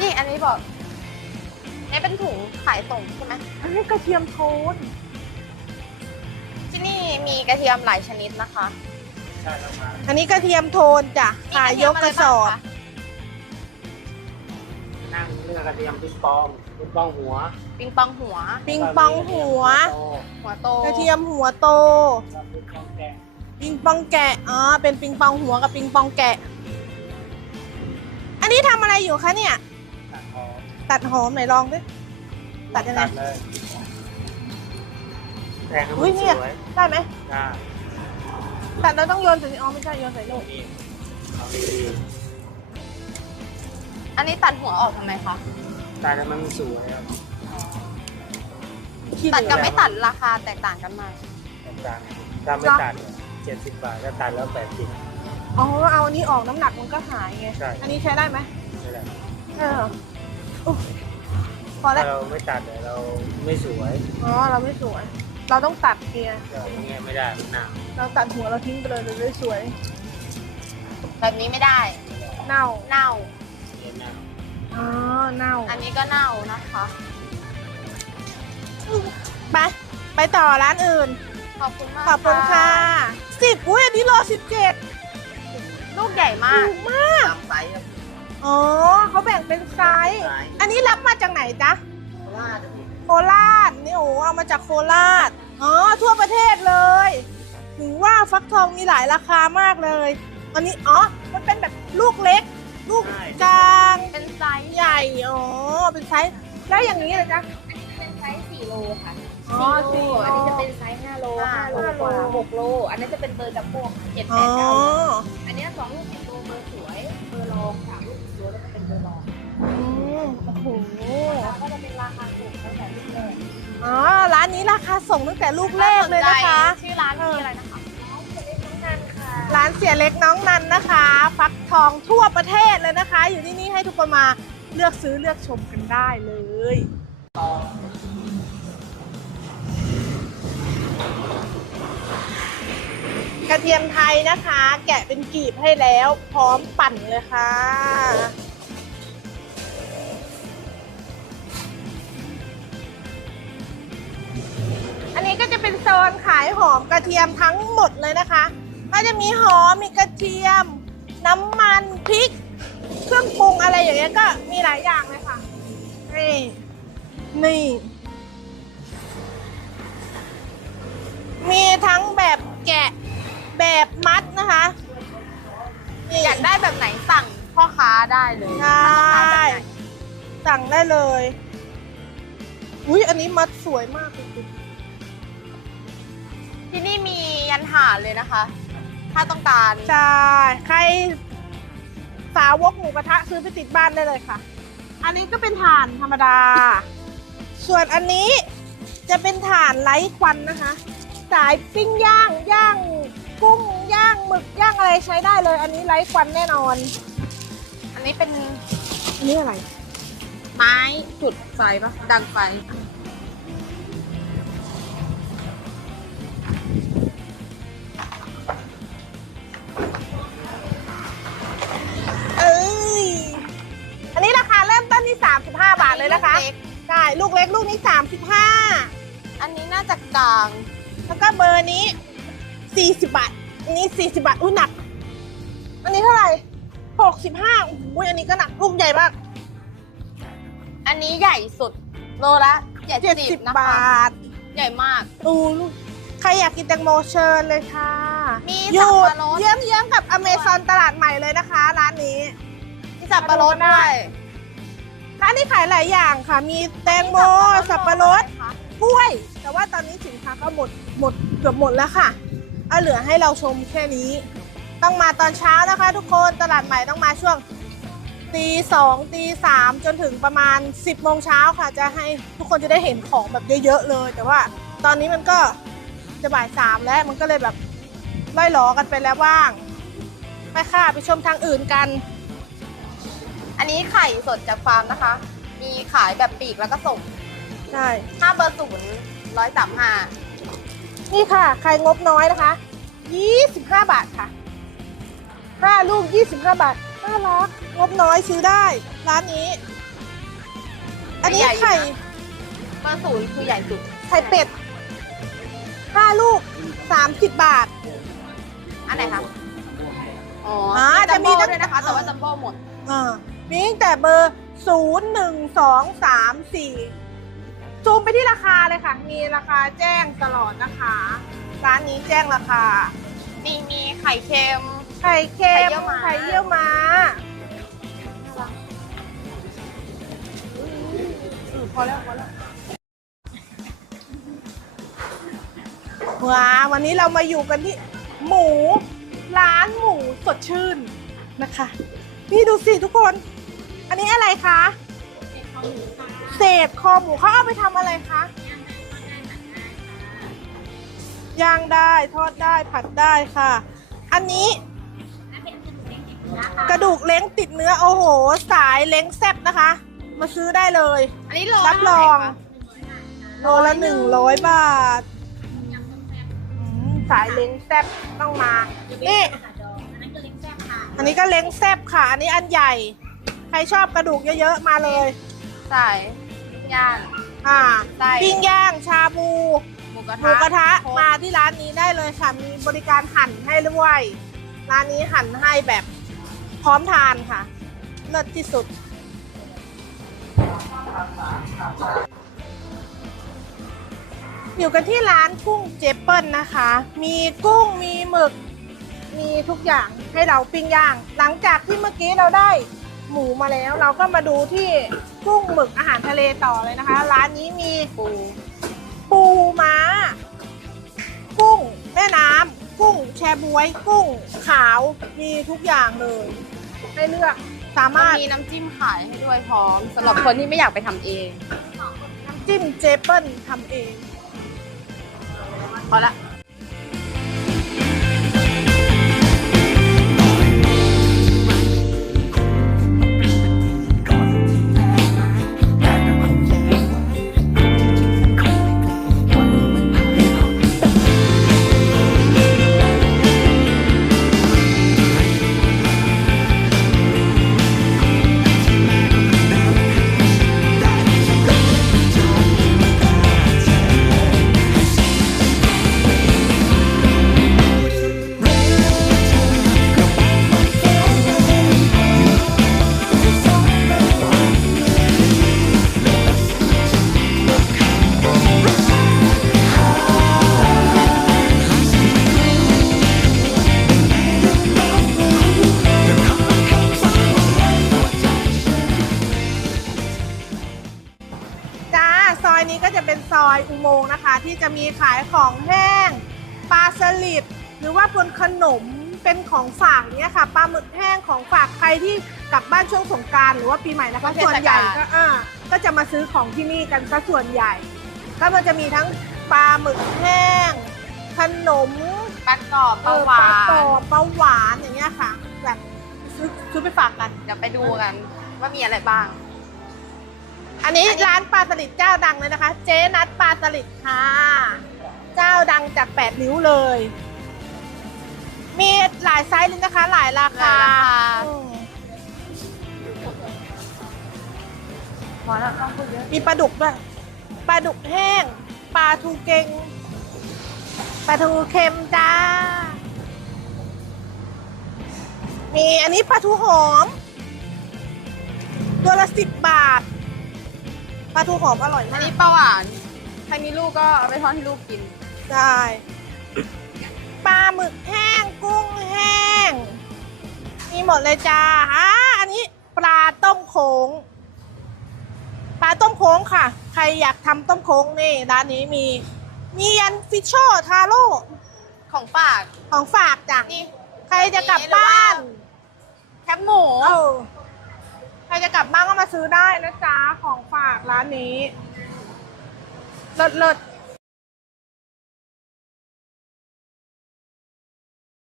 นี่อันนี้บอกนี่เป็นถุงขายส่งใช่ไหมอันนี้กระเทียมโทนที่นี่มีกระเทียมหลายชนิดนะคะใช่แล้วมาอันนี้กระเทียมโทนจ้ะขายยกกระสอบนั่งเลือกกระเทียมปิ๊งปองปิ๊งปองหัว ปิงปองหัว ปิงปองหัว หัวโตกระเทียมหัวโตแล้วปิ๊งปองแกงปิงปองแกะอ๋อเป็นปิงปองหัวกับปิงปองแกะอั นนี้ทำอะไรอยู่คะเนี่ย ตัดหอมตัดหอมไหนลองดิ ตัดยังไง ตัดเลยแทงให้อุ้มัยนเนี่ยสวยได้ไหม ได้ตัดเราต้องโยนใส่นี่อ๋อไม่ใช่โยนใส่ลูกนี่เอาดีอันนี้ตัดหัวออกทำไมคะ ๆตัดให้มันสวยครับตัดกับไม่ตัดราคาแตกต่างกันไหมากต่างๆถ้าไม่ตัดเจ็ดสิบบาทถ้าตัดแล้วแปดสิบ อ๋อเอาอันนี้ออกน้ำหนักมันก็หายไง ใช่ อันนี้ใช้ได้ไหมนี่แหละเอออุ๊ยพอแล้ถ้าวเราไม่ตัดเนี่ยเราไม่สวยอ๋อ เราไม่สวย เราต้องตัดเกียร์ เราอย่างเงี้ยไม่ได้มันหนาเราตัดหัวเราทิ้งไปเลยเราจะสวย แบบนี้ไม่ได้ เน่า เน่าเย็นหนาอ๋อ เน่า อันนี้ก็เน่านะคะ ไป ไปต่อร้านอื่น ขอบคุณมากขอบคุณค่ะสิบอุ้ยอันนี้โลสิบเจ็ด ลูกใหญ่มาก ถูกมาก ตามไซส์ครับอ๋อเขาแบ่งเป็นไซส์ ไซส์อันนี้รับมาจากไหนจ๊ะลาดโคราชนี่โอ้เอามาจากโคราช อ๋อ ทั่วประเทศเลย ถึงว่าฟักทองมีหลายราคามากเลย อันนี้ อ๋อ มันเป็นแบบลูกเล็ก ลูกกลาง เป็นไซส์ ใหญ่ อ๋อ เป็นไซส์ แล้วอย่างนี้เลยจ๊ะเป็นไซส์ 4โลค่ะอ๋อสี่4โล อันนี้จะเป็นไซส์5โลห้า5โลกว่า6โล อันนั้นจะเป็นเบอร์จับพวก7อ๋อ8 9โลอันเนี้ย2ลูก10โลเบอร์สวย เบอร์รอง3ลูก10โลแล้วก็เป็นเบอร์รองอืมโอ้โห แล้วก็จะเป็นราคาถูกตั้งแต่ลูกแรกอ๋อ ร้านนี้ราคาส่งตั้งแต่ลูกแรกเลยนะคะชื่อร้านชื่ออะไรนะคะจะเล็กน้องนันค่ะร้านเสียเล็กน้องนันนะคะ ฟักทองทั่วประเทศเลยนะคะ อยู่ที่นี่ให้ทุกคนมาเลือกซื้อเลือกชมกันได้เลย กระเทียมไทยนะคะ แกะเป็นกีบให้แล้ว พร้อมปั่นเลยค่ะ อันนี้ก็จะเป็นโซนขายหอมกระเทียมทั้งหมดเลยนะคะ ก็จะมีหอมมีกระเทียม น้ำมันพริก เครื่องปรุงอะไรอย่างเงี้ยก็มีหลายอย่างเลยค่ะนี่นี่มีทั้งแบบแกะ แบบมัดนะคะนี่อยากได้แบบไหนสั่งพ่อค้าได้เลยใช่สั่งได้เลย อุ้ยอันนี้มัดสวยมากเลยคุณที่นี่มียันหาเลยนะคะ ถ้าต้องการ ใช่ ใครสาวกหมูกระทะซื้อไปติดบ้านได้เลยค่ะ อันนี้ก็เป็นถ่านธรรมดา ส่วนอันนี้จะเป็นถ่านไร้ควันนะคะ สายปิ้งย่างย่าง กุ้งย่างหมึกย่างอะไรใช้ได้เลย อันนี้ไร้ควันแน่นอน อันนี้เป็นอันนี้อะไร ไม้จุดไฟปะดังไฟเอ้ยอันนี้ราคาเริ่มต้นที่ 35 บาทเลยนะคะลูกเล็กใช่ ลูกเล็กลูกนี้ 35 อันนี้น่าจะกลาง แล้วก็เบอร์นี้ 40 บาท อันนี้ 40 บาท อุ้ยหนัก อันนี้เท่าไหร่ 65อุ้ยอันนี้ก็หนักลูกใหญ่มาก อันนี้ใหญ่สุดโลละเจ็ดสิบ70 นะบคะาทใหญ่มาก ดูลูก ใครอยากกินแตงโมเชิญเลยค่ะมีอสัยู่บปะรดเยื้องๆกับอเมซอนตลาดใหม่เลยนะคะ ร้านนี้ มีสับปะรดด้วยร้านนี้ขายหลายอย่างค่ะ มีแตงโม สับปะรด กล้วย แต่ว่าตอนนี้สินค้าก็หมดหมดเกือบหมดแล้วค่ะ เอาเหลือให้เราชมแค่นี้ ต้องมาตอนเช้านะคะ ทุกคนตลาดใหม่ต้องมาช่วงตีสองตีสามจนถึงประมาณ 10โมงเช้าค่ะ จะให้ทุกคนจะได้เห็นของแบบเยอะๆเลย แต่ว่าตอนนี้มันก็จะบ่ายสามแล้วมันก็เลยแบบล่อยหลอกันไปแล้วบ้าง ไปค่ะไปชมทางอื่นกัน อันนี้ไข่สดจากฟาร์มนะคะ มีขายแบบปีกแล้วก็ส่งใช่ห้าเบอร์ศูนย์ร้อยสามห้า นี่ค่ะ ใครงบน้อยนะคะ 25 บาทค่ะ 5 ลูก 25 บาท น่ารัก งบน้อยซื้อได้ ร้านนี้ อันนี้ไข่เบอร์ศูนย์คือใหญ่สุด ไข่เป็ดห้าลูกสามสิบบาท อันไหนคะ อ๋ออ่าจัมโบ้จะมีตั้งด้วยนะคะ แต่ว่าจัมโบ้หมด อ่ามีตั้งแต่เบอร์ศูนย์หนึ่งสองสามสี่ ซูมไปที่ราคาเลยค่ะ มีราคาแจ้งตลอดนะคะ ร้านนี้แจ้งราคา มีมีไข่เค็ม ไข่เค็ม ไข่เยี่ยวม้า ไข่เยี่ยวม้าอืมพอแล้วพอแล้ว ว้าวันนี้เรามาอยู่กันที่หมู ร้านหมูสดชื่นนะคะ นี่ดูสิทุกคน อันนี้อะไรคะ เศษคอหมูเขาเอาไปทำอะไรคะย่างได้ทอดได้ผัดได้ค่ะ อันนี้กระดูกเล้งติดเนื้อโอ้โห สายเล้งแซ่บนะคะ มาซื้อได้เลย อันนี้โลรับรองโลละหนึ่งร้อยบาทอืมสายเล้งแซ่บต้องมา นี่อันนี้ก็เล้งแซ่บค่ะ อันนี้อันใหญ่ ใครชอบกระดูกเยอะๆ มาเลยใส่ย่างอ่าไส้ปิ้งย่างชาบูหมูกระหทะมูกระทะครบมาที่ร้านนี้ได้เลยค่ะ มีบริการหั่นให้ด้วยร้านนี้หั่นให้แบบพร้อมทานค่ะ เลิศที่สุด อยู่กันที่ร้านกุ้งเจเปิลนะคะ มีกุ้งมีหมึก มีทุกอย่างให้เราปิ้งย่าง หลังจากที่เมื่อกี้เราได้ หมูมาแล้ว เราก็มาดูที่กุ้งหมึกอาหารทะเลต่อเลยนะคะ ร้านนี้มีปูปูม้า กุ้งแม่น้ำกุ้งแชบวย กุ้งขาวมีทุกอย่างเลยให้เลือกสามัมารถนมีน้ำจิ้มขายให้ด้วยพร้อมสำหรับคนที่ไม่อยากไปทำเอง น้ำจิ้มเจเปิลทำเองพอละ ค์นะคะที่จะมีขายของแห้งปลาสลิดหรือว่าเป็นขนมเป็นของฝากเนี้ยค่ะปลาหมึกแห้งของฝากใครที่กลับบ้านช่วงสงกรารหรือว่าปีใหม่นะคะเทศกาลส่วนใหญ่ก็อ่าก็จะมาซื้อของที่นี่กันซะส่วนใหญ่ ก็มันจะมีทั้งปลาหมึกแห้ง ขนมแป้งกรอบเอปลาอหปวาลานกรอบปลาหวานอย่างเงี้ยค่ะแบบซื้อซื้อไปฝากกัน เดี๋ยวไปดูกันว่ามีอะไรบ้าง อันนี้อันนี้ร้านปลาสลิดเจ้าดังเลยนะคะ เจ๊นัดปลาสลิดค่ะ เจ้าดังจากแปดริ้วเลย มีหลายไซส์เลยนะคะ หลายราคาหลายราคา อืมพอแล้วต้องพูดเยอะมีปลาดุกด้วยปลาดุกแห้งปลาทูเกงปลาทูเค็มจ้า มีอันนี้ปลาทูหอมตัวละสิบบาท ปลาทูหอมอร่อยอัมานกนี้ปลาหวานใครมีลูกก็เอาไปทอดให้ลูกกิน ใช่ปลาหมึกแห้งกุ้งแห้ง มีหมดเลยจ้าอ่าอันนี้ปลาต้มโค้งปลาต้มโค้งค่ะ ใครอยากทำต้มโค้งนี่ร้านนี้มี มียันฟิชโชทาโร่ของฝาก ของฝากจ้ะนี่ ใครจะกลับบ้าน แคบหมู เออใครจะกลับบ้านก็มาซื้อได้นะจ๊ะ ของฝากร้านนี้เลิศเลิศ